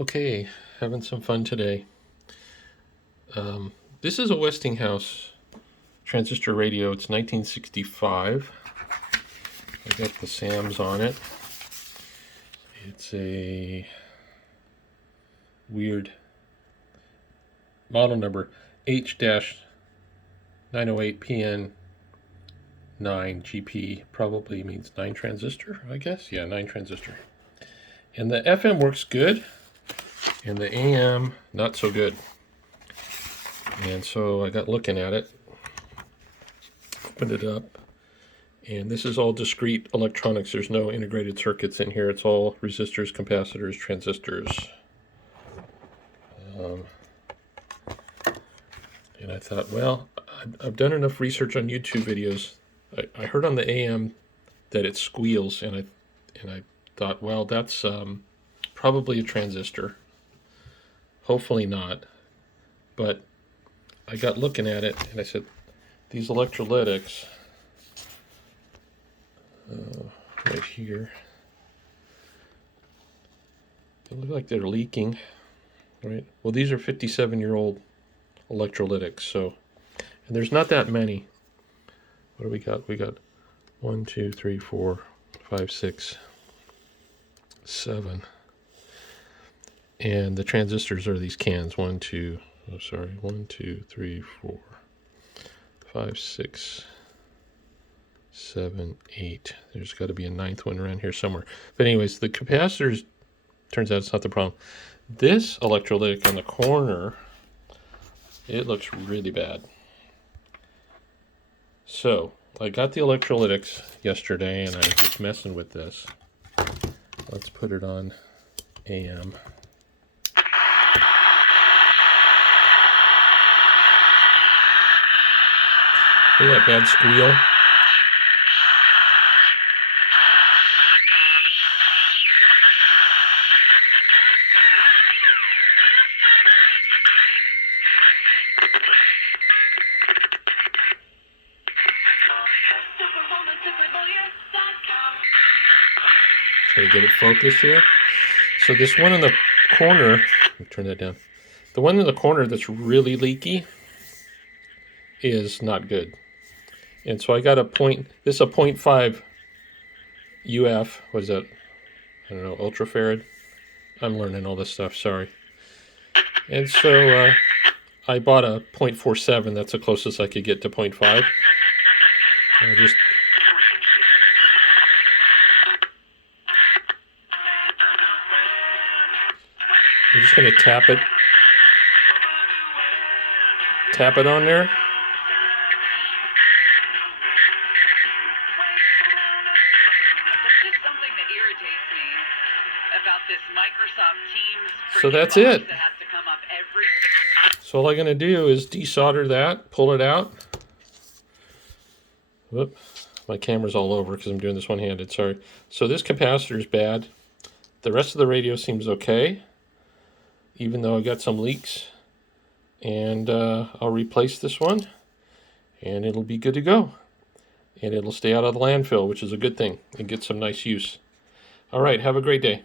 Okay, having some fun today. This is a Westinghouse transistor radio. It's 1965. I got the SAMs on it. It's a weird model number, H-908PN9GP. Probably means 9 transistor, I guess. Yeah, 9 transistor. And the FM works good, and the AM not so good. And so I got looking at it, opened it up, and this is all discrete electronics. There's no integrated circuits in here. It's all resistors, capacitors, transistors. And I thought, well, I've done enough research on YouTube videos. I heard on the AM that it squeals, and I thought, well, that's probably a transistor. Hopefully not. But I got looking at it, and I said, these electrolytics right here, they look like they're leaking, right? Well, these are 57-year-old electrolytics, so, and there's not that many. What do we got? We got 1, 2, 3, 4, 5, 6, 7. And the transistors are these cans. 1, 2, 3, 4, 5, 6, 7, 8. There's got to be a 9th one around here somewhere. But anyways, the capacitors, turns out it's not the problem. This electrolytic on the corner, it looks really bad. So I got the electrolytics yesterday, and I was just messing with this. Let's put it on AM. Hear that bad squeal? Try to get it focused here. So this one in the corner, let me turn that down. The one in the corner that's really leaky is not good. And so I got this is a 0.5 UF, what is that? I don't know, ultrafarad. I'm learning all this stuff, sorry. And so I bought a 0.47, that's the closest I could get to 0.5. I'm just going to tap it on there. So that's it. So all I'm going to do is desolder that, pull it out. Whoop, my camera's all over because I'm doing this one-handed, sorry. So this capacitor is bad. The rest of the radio seems okay, even though I got some leaks. And I'll replace this one, and it'll be good to go. And it'll stay out of the landfill, which is a good thing, and get some nice use. All right, have a great day.